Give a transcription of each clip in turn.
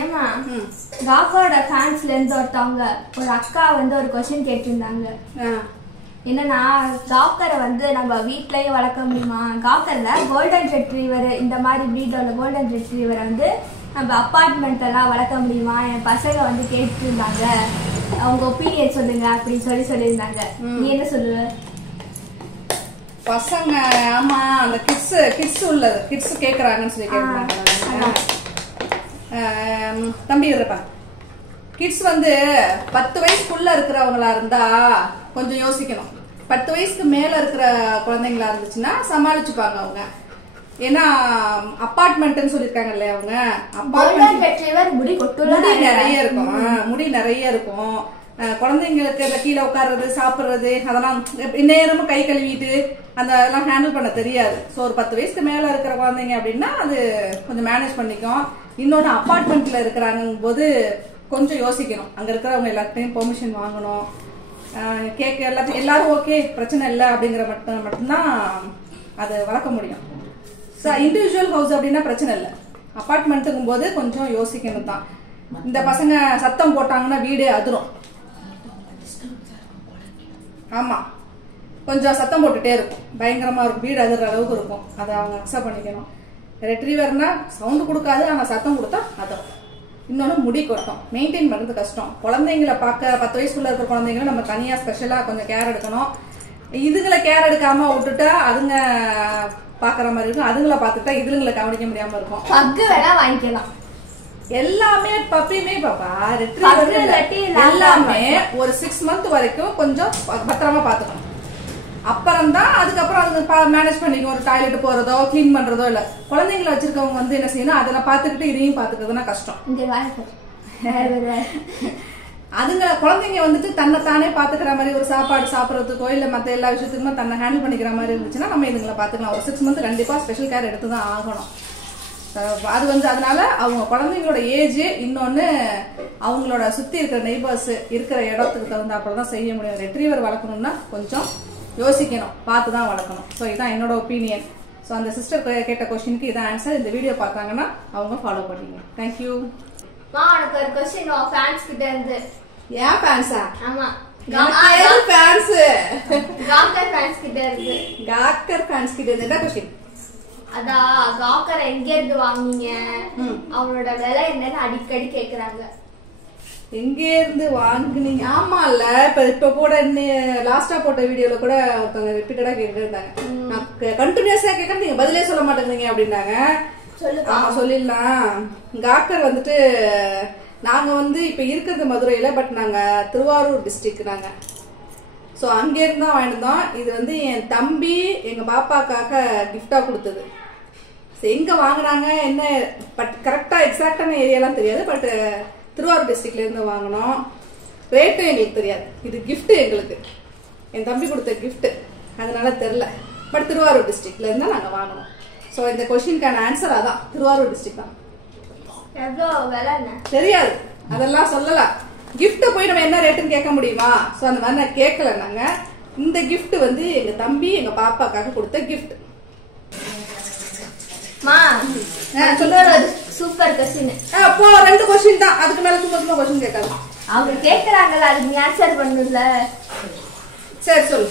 ஏமா காக்கரோட ஃபேன்ஸ்ல இருந்து ஒருத்தவங்க ஒரு அக்கா வந்து ஒரு क्वेश्चन கேட்டிருந்தாங்க. என்னன்னா காக்கரை வந்து நம்ம வீட்லயே வளர்க்க முடியுமா? காக்கர்ல கோல்டன் ரெட்ரீவர் இந்த மாதிரி பிரீட் உள்ள கோல்டன் ரெட்ரீவரை வந்து நம்ம அப்பார்ட்மெண்ட் எல்லாம் வளர்க்க முடியுமா? என் பசங்க வந்து கேட்டிருந்தாங்க, அவங்க ஒப்பீனியன் சொல்லுங்க அப்படின்னு சொல்லியிருந்தாங்க. நீ என்ன சொல்லுவ? பசங்க ஆமா அந்த கிட்ஸ் உள்ளது கிட்ஸ் கேக்குறாங்கன்னு சொல்லி கேக்குறாங்க. தம்பி இருப்பா கிட்ஸ் வந்து 10 வயசுக்குள்ள இருக்கிறவங்களா இருந்தா கொஞ்சம் யோசிக்கணும். 10 வயசுக்கு மேல இருக்கிற குழந்தைங்களா இருந்துச்சுன்னா சமாளிச்சுப்பாங்க அவங்க. ஏன்னா அப்பார்ட்மெண்ட்னு சொல்லிருக்காங்க இல்லையா அவங்க. அப்பார்ட்மெண்ட் முடி நிறைய இருக்கும். குழந்தைங்களுக்கு அந்த கீழே உட்கார்றது சாப்பிடுறது அதெல்லாம் நேரமும் கை கழுவிட்டு அந்த எல்லாம் ஹேண்டில் பண்ண தெரியாது. ஸோ ஒரு 10 வயசுக்கு மேல இருக்கிற குழந்தைங்க அப்படின்னா அது கொஞ்சம் மேனேஜ் பண்ணிக்கும். இன்னொன்னு அப்பார்ட்மெண்ட்ல இருக்கிறாங்க போது கொஞ்சம் யோசிக்கணும். அங்க இருக்கிறவங்க எல்லாத்தையும் பெர்மிஷன் வாங்கணும். கேட்க எல்லாரும் ஓகே பிரச்சனை இல்லை அப்படிங்கிற மட்டும்தான் அது வளர்க்க முடியும். இண்டிவிஜுவல் ஹவுஸ் அப்படின்னா பிரச்சனை இல்லை. அப்பார்ட்மெண்ட்டுங்கும் போது கொஞ்சம் யோசிக்கணும் தான். இந்த பசங்க சத்தம் போட்டாங்கன்னா வீடு அதிரும். ஆமா கொஞ்சம் சத்தம் போட்டுட்டே இருக்கும், பயங்கரமா இருக்கும், வீடு அதிர்ற அளவுக்கு இருக்கும். அதை அவங்க அக்செப்ட் பண்ணிக்கணும். ரெட்ரீவர்னா சவுண்ட் கொடுக்காது, ஆனா சத்தம் கொடுத்தா அதிரும். இன்னொன்னு முடி கொட்டும், மெயின்டைன் பண்றது கஷ்டம். குழந்தைங்களை பார்க்க 10 வயசுக்குள்ள இருக்கிற குழந்தைங்களை நம்ம தனியா ஸ்பெஷலா கொஞ்சம் கேர் எடுக்கணும். இதுங்களை கேர் எடுக்காம விட்டுட்டா அதுங்க பாக்குற மாதிரி இருக்கும். அதுங்களை பார்த்துட்டா இதுங்களை கவனிக்க முடியாம இருக்கும். பக்கு வேணா வாங்கிக்கலாம். எல்லாமே பப்பியுமே பாப்பா எல்லாமே ஒரு 6 மந்த் வரைக்கும் கொஞ்சம் பத்திரமா பாத்துக்கணும். அப்புறம் தான் அதுக்கப்புறம் அதுங்க மேனேஜ் பண்ணிக்கும். ஒரு டாய்லெட் போறதோ கிளீன் பண்றதோ இல்ல. குழந்தைங்களை வச்சிருக்கவங்க வந்து என்ன செய்யணும், அதெல்லாம் பாத்துக்கிட்டு இதையும் பாத்துக்கிறதுனா கஷ்டம். அதுங்க குழந்தைங்க வந்துட்டு தன்னை தானே பாத்துக்கிற மாதிரி ஒரு சாப்பாடு சாப்பிடறதுக்கோ இல்ல மத்த எல்லா விஷயத்துக்குமே தன்னை ஹேண்டில் பண்ணிக்கிற மாதிரி இருந்துச்சுன்னா நம்ம இதுங்களை பாத்துக்கலாம். ஒரு 6 மந்த் கண்டிப்பா ஸ்பெஷல் கேர் எடுத்துதான் ஆகணும். அது வந்து அதனால அவங்க குழந்தைங்களோட ஏஜ் இன்னொன்னு அவங்களோட சுத்தி இருக்கிற நெய்பர்ஸ் இருக்கிற இடத்துக்கு தகுந்தாப்பதான் செய்ய முடியும். ரெட்ரீவர் வளர்க்கணும்னா கொஞ்சம் யோசிக்கணும், பார்த்துதான் வளர்க்கணும். ஸோ இதான் என்னோட ஒப்பீனியன். ஸோ அந்த சிஸ்டர் கேட்ட கொஸ்டினுக்கு இதான் ஆன்சர். இந்த வீடியோ பார்த்தாங்கன்னா அவங்க ஃபாலோ பண்ணிங்க. தேங்க்யூ. உனக்கு ஒரு क्वेश्चन ஃபேன்ஸ் கிட்ட இருந்து. ஏன் ஃபேன்ஸா? ஆமா ஃபேன்ஸ் காக்கர் ஃபேன்ஸ் கிட்ட இருந்து. காக்கர் ஃபேன்ஸ் கிட்ட இருந்து என்ன क्वेश्चन? அதான் காக்கரை எங்க இருந்து வாங்குனீங்க, அவனோட விலை என்னன்னு அடிக்கடி கேக்குறாங்க. எங்க இருந்து வாங்குனீங்க? ஆமா இல்ல இப்ப கூட லாஸ்டா போட்ட வீடியோல கூட ஒருத்தவங்க ரிப்பீட்டடா கேட்டுட்டு இருந்தாங்க. நான் கண்டினியூஸா கேட்கறேன், நீங்க பதிலே சொல்ல மாட்டேங்கிறீங்க அப்படின்னாங்க. ஆமா சொல்லிடலாம். காக்கர் வந்துட்டு நாங்க வந்து இப்ப இருக்கிறது மதுரையில, பட் நாங்க திருவாரூர் டிஸ்ட்ரிக்ட் நாங்க. சோ அங்க இருந்து தான் வாங்கினோம். இது வந்து என் தம்பி எங்க பாப்பாக்காக கிஃப்டா கொடுத்தது. எங்க வாங்குறாங்க என்ன பட் கரெக்டா எக்ஸாக்டான ஏரியாலாம் தெரியாது. பட் திருவாரூர் டிஸ்ட்ரிக்ட்ல இருந்து வாங்கினோம். ரேட்டும் எங்களுக்கு தெரியாது. இது கிஃப்ட், எங்களுக்கு என் தம்பி கொடுத்த கிஃப்ட், அதனால தெரியல. பட் திருவாரூர் டிஸ்ட்ரிக்ட்ல இருந்தா நாங்க வாங்கினோம். சோ இந்த क्वेश्चनக்கான ஆன்சர் அதான், திருவாரூர் டிஸ்ட்ரிக்ட் தான். எவ்வளவு விலை தெரியாது, அதெல்லாம் சொல்லலாம். கிஃப்ட் போய் நம்ம என்ன ரேட்டுன்னு கேட்க முடியுமா? சோ அந்த மாதிரி நான் கேட்கல. நாங்க இந்த கிஃப்ட் வந்து எங்க தம்பி எங்க பாப்பாக்காக கொடுத்த கிஃப்ட். Super question. அப்போ 2 क्वेश्चन தான், அதுக்கு மேல சும்மா क्वेश्चन கேட்காத. அவங்க கேக்குறாங்கல, அதுக்கு நீ ஆன்சர் பண்ணணும்ல. சரி சொல்லு.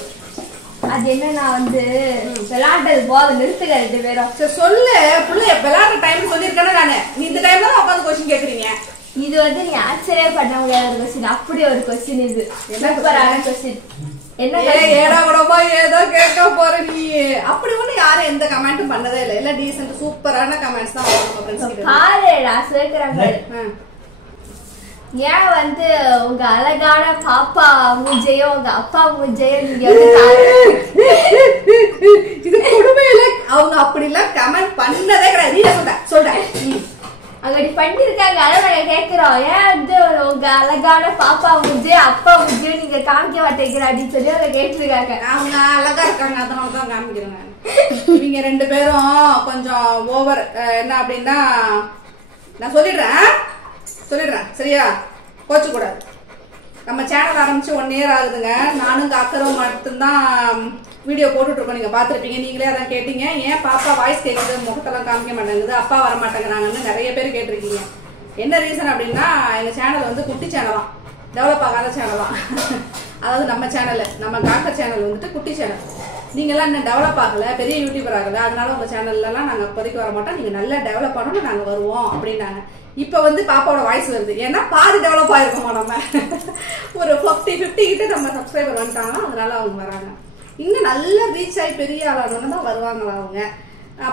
அது என்னன்னா வந்து விளையாடுறது போக நிறுத்துங்க 2 பேரும். சரி சொல்லு. புள்ள விளையாடுற டைம் சொல்லிருக்கேன் நானு. நீ இந்த டைம்ல தான் உட்கார்ந்து क्वेश्चन கேக்குறீங்க. இது வந்து நீ ஆன்சரே பண்ண முடியாத ஒரு क्वेश्चन. அப்படி ஒரு क्वेश्चन இது. சூப்பரான क्वेश्चन. என்ன ஏடா கூடமா ஏதோ கேட்க போற நீ? அப்படி ஒண்ணு யாரும் எந்த கமெண்ட்டும் பண்ணதே இல்ல. எல்லாம் டீசன்ட் சூப்பரான கமெண்ட்ஸ் தான் வரும் फ्रेंड्स கிட்ட. காலேடா சேர்க்கறாங்க. ஏன் வந்து உங்க அழகான பாப்பா மூஞ்சையோ உங்க அப்பா மூஞ்சையோ நீங்க இது கொடுமையில அவங்க அப்படி எல்லாம் கமெண்ட் பண்ணதே கிடையாது. நீ சொல்ற அங்கடி பண்ணிருக்காங்க. அதான் நாங்க கேக்குறோம், ஏன் வந்து உங்க அழகான பாப்பா மூஞ்சே அப்பா மூஞ்சே நீங்க காமிக்க மாட்டேங்கிற அப்படின்னு சொல்லி அவங்க கேட்டிருக்காங்க. அவங்க அழகா இருக்காங்க, அதனாலதான் காமிக்கிறாங்க. இவங்க 2 பேரும் கொஞ்சம் ஓவர். என்ன அப்படின்னா நான் சொல்லிடுறேன் சரியா? கோச்சு கூடாது. நம்ம சேனல் ஆரம்பிச்சு 1 இயர் ஆகுதுங்க. நானும் காக்கரும் மட்டும்தான் வீடியோ போட்டுட்டு இருக்கோம். நீங்க பாத்துருப்பீங்க, நீங்களே அதான் கேட்டீங்க. ஏன் பாப்பா வாய்ஸ் கேட்குது, முகத்தெல்லாம் காமிக்க மாட்டேங்குது, அப்பா வர மாட்டேங்கிறாங்கன்னு நிறைய பேர் கேட்டிருக்கீங்க. என்ன ரீசன் அப்படின்னா எங்க சேனல் வந்து குட்டி சேனல் தான், டெவலப் ஆகாத சேனல் தான். அதாவது நம்ம சேனல், நம்ம காக்கர் சேனல் வந்துட்டு குட்டி சேனல். நீங்க எல்லாம் இன்னும் டெவலப் ஆகல, பெரிய யூடியூபர் ஆகல, அதனால உங்க சேனல்ல எல்லாம் நாங்க இப்போதைக்கு வர மாட்டோம், நீங்க நல்லா டெவலப் ஆகணும்னு நாங்க வருவோம் அப்படின்னாங்க. இப்ப வந்து பாப்பாவோட வாய்ஸ் வருது, ஏன்னா பாதி டெவலப் ஆயிருக்கோமா நம்ம. ஒரு 50 கிட்ட நம்ம சப்ஸ்கிரைபர் வந்துட்டாங்க, அதனால அவங்க வராங்க. இன்னும் நல்லா ரீச் ஆகி பெரிய ஆளானோன்னு தான் வருவாங்களா அவங்க.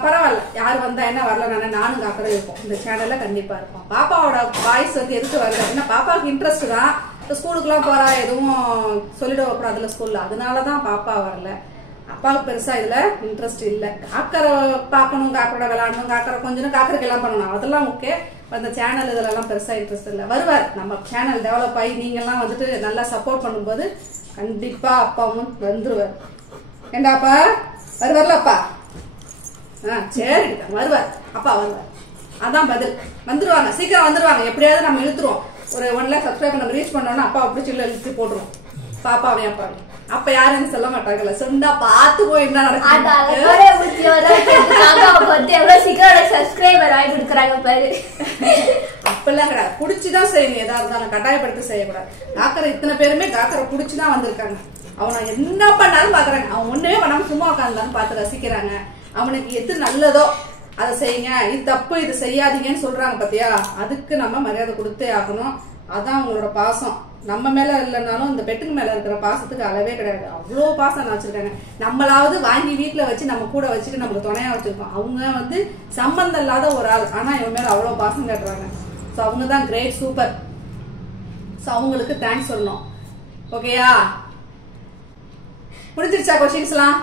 பரவாயில்ல, யார் வந்தா என்ன வரல, நானும் காக்கறே இருப்போம், இந்த சேனல்ல கண்டிப்பா இருப்போம். பாப்பாவோட வாய்ஸ் வந்து எதுக்கு வரல, ஏன்னா பாப்பாவுக்கு இன்ட்ரெஸ்ட் தான், ஸ்கூலுக்குலாம் போறா, எதுவும் சொல்லிட கூடாதுல ஸ்கூல்ல, அதனாலதான் பாப்பா வரல. அப்பாவுக்கு பெருசா இதுல இன்ட்ரெஸ்ட் இல்ல. காக்கரை பாக்கணும், காக்கரோட விளையாடணும், காக்கரை கொஞ்சம் காக்கருக்கு எல்லாம் பண்ணணும், அதெல்லாம் ஓகே. அந்த சேனல் இதுல எல்லாம் பெருசா இன்ட்ரெஸ்ட் இல்ல. வருவார், நம்ம சேனல் டெவலப் ஆகி நீங்க எல்லாம் வந்துட்டு நல்லா சப்போர்ட் பண்ணும்போது கண்டிப்பா அப்பாவும் வந்துருவார். ஏண்டாப்பா வருவார்ல அப்பா? சரி வருவார், அப்பா வருவார். அதான் பதில். வந்துருவாங்க, சீக்கிரம் வந்துருவாங்க. எப்படியாவது நம்ம இழுத்துருவோம். ஒரு 1 lakh சப்ஸ்கிரைபர் நம்ம ரீச் பண்ணோம்னா அப்பா அப்படி சொல்லி இழுத்து போட்டுருவோம், பாப்பாவையும் அப்பாவையும். அப்ப யாரும் சொல்ல மாட்டாங்கல்ல, சொன்னா பாத்து போய் என்ன நடக்குது. அப்பெல்லாம் கிடையாது, புடிச்சுதான் செய்யணும். எதா இருந்தாலும் கட்டாயப்படுத்தி செய்யக்கூடாது. காக்கரை இத்தனை பேருமே காக்கரை புடிச்சுதான் வந்திருக்காங்க. அவனை என்ன பண்ணாலும் பாக்குறாங்க. அவன் ஒண்ணுமே பண்ணாம சும்மா உட்காந்துதான் பார்த்து ரசிக்கிறாங்க. அவனுக்கு எது நல்லதோ அதை செய்யுங்க, இது தப்பு இது செய்யாதீங்கன்னு சொல்றாங்க பாத்தியா, அதுக்கு நம்ம மரியாதை கொடுத்தே ஆகணும். அதான் அவங்களோட பாசம். நம்ம மேல இல்லைனாலும் இந்த பெட்டுக்கு மேல இருக்கிற பாசத்துக்கு அளவே கிடையாது. அவ்வளோ பாசம் வச்சிருக்காங்க. நம்மளாவது வாங்கி வீட்டுல வச்சு நம்ம கூட வச்சுட்டு நமக்கு துணையா வச்சிருக்கோம். அவங்க வந்து சம்பந்தம் இல்லாத ஒரு ஆள், ஆனா இவங்க மேல அவ்வளவு பாசம் காட்டுறாங்க. சோ அவங்க தான் கிரேட், சூப்பர். சோ அவங்களுக்கு தேங்க்ஸ் சொல்லணும். ஓகேயா? முடிஞ்சிருச்சா கொஸ்டின்ஸ் எல்லாம்?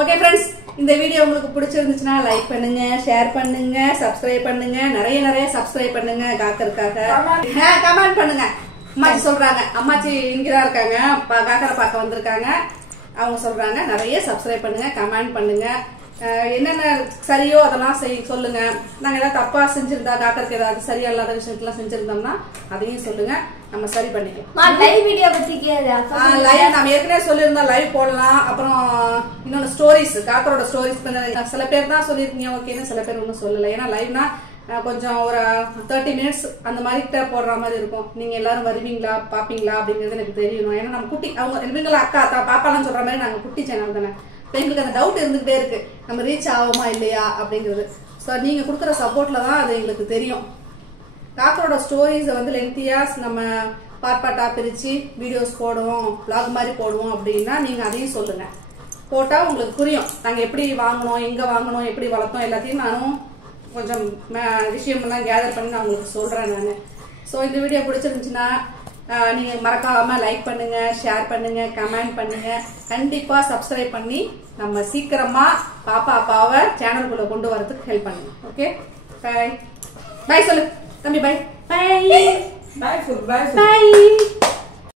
ஓகே ஃப்ரெண்ட்ஸ், இந்த வீடியோ உங்களுக்கு பிடிச்சிருந்துச்சுன்னா லைக் பண்ணுங்க, ஷேர் பண்ணுங்க, சப்ஸ்கிரைப் பண்ணுங்க, நிறைய சப்ஸ்கிரைப் பண்ணுங்க. காக்கருக்காக கமெண்ட் பண்ணுங்க. அம்மாச்சி சொல்றாங்க, அம்மாச்சி இங்கதான் இருக்காங்க, காக்கரை பார்க்க வந்திருக்காங்க. அவங்க சொல்றாங்க நிறைய சப்ஸ்கிரைப் பண்ணுங்க, கமெண்ட் பண்ணுங்க. என்னென்ன சரியோ அதெல்லாம் சொல்லுங்க. நாங்க ஏதாவது தப்பா செஞ்சிருந்தா, காக்கருக்கு ஏதாவது சரியா இல்லாத விஷயத்தெல்லாம் செஞ்சிருந்தோம்னா அதையும் சொல்லுங்க, நம்ம சரி பண்ணிக்கலாம். லைவ் நம்ம ஏற்கனவே சொல்லியிருந்தோம், லைவ் போடலாம். அப்புறம் இன்னொன்னு ஸ்டோரிஸ், காக்கரோட ஸ்டோரிஸ் சில பேர் தான் சொல்லியிருக்கீங்க ஓகேன்னு, சில பேர் ஒன்றும் சொல்லல. ஏன்னா லைவ்னா கொஞ்சம் ஒரு 30 minutes அந்த மாதிரி போடுற மாதிரி இருக்கும். நீங்க எல்லாரும் வருவீங்களா பாப்பீங்களா அப்படிங்கிறது எனக்கு தெரியணும். ஏன்னா நம்ம குட்டி, அவங்க இவங்களா அக்கா பாப்பாலாம் சொல்ற மாதிரி நாங்க குட்டி சேனல் தானே. எங்களுக்கு அந்த டவுட் இருந்துகிட்டே இருக்கு, நம்ம ரீச் ஆகுமா இல்லையா அப்படிங்கிறது. ஸோ நீங்க கொடுக்குற சப்போர்ட்ல தான் அது எங்களுக்கு தெரியும். காக்கரோட ஸ்டோரிஸ் வந்து லென்த்தியா நம்ம பார்ட்டா பிரிச்சு வீடியோஸ் போடுவோம், vlog மாதிரி போடுவோம் அப்படின்னா நீங்க அதையும் சொல்லுங்க. போட்டா உங்களுக்கு புரியும் நாங்க எப்படி வாங்கணும், எங்க வாங்கணும், எப்படி வளர்த்தோம், எல்லாத்தையும் நானும் கொஞ்சம் விஷயமெல்லாம் கேதர் பண்ணி நான் உங்களுக்கு சொல்றேன் நான். ஸோ இந்த வீடியோ பிடிச்சிருந்துச்சுன்னா நீங்க மறக்காம லைக் பண்ணுங்க, ஷேர் பண்ணுங்க, கமெண்ட் பண்ணுங்க. கண்டிப்பா சப்ஸ்கிரைப் பண்ணி நம்ம சீக்கிரமா பாப்பா அப்பாவை சேனலுக்குள்ள கொண்டு வரதுக்கு ஹெல்ப் பண்ணுங்க. Okay, by. பாய் சொல்லு தம்பி, பாய். பாய். பாய்.